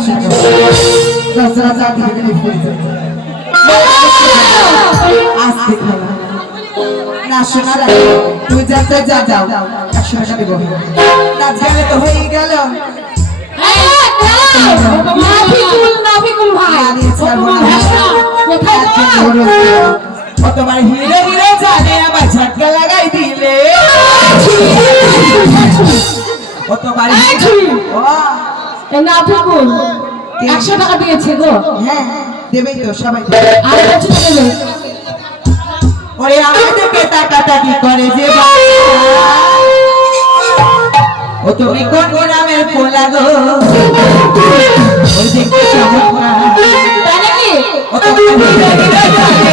দশরা চা দিকে আস্তে না শোনা তুই যাতে যা যাও 100 টাকা দিব নাচ গেলে তো হয়ে গেল নাফিকুল ভাই তোমার হিরে হিরে জানে আমার ঝটকা লাগাই দিলে তোমার নাফিকুল 100 টাকা দিয়েছে গো। হ্যাঁ দেবেই তো সবাই আর কিছু দেবে ওরে আমাদেরকে টাকাটাকি করে যে ও তুমি কোন গ্রামের পোলা গো ওই দেখতে চমৎকার তাই নাকি ও তোমার হিরে হিরে জানে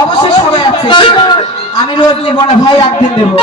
অবশ্যই সবাই আছে আমি রোজ নেবো না ভাই একদিন দেবো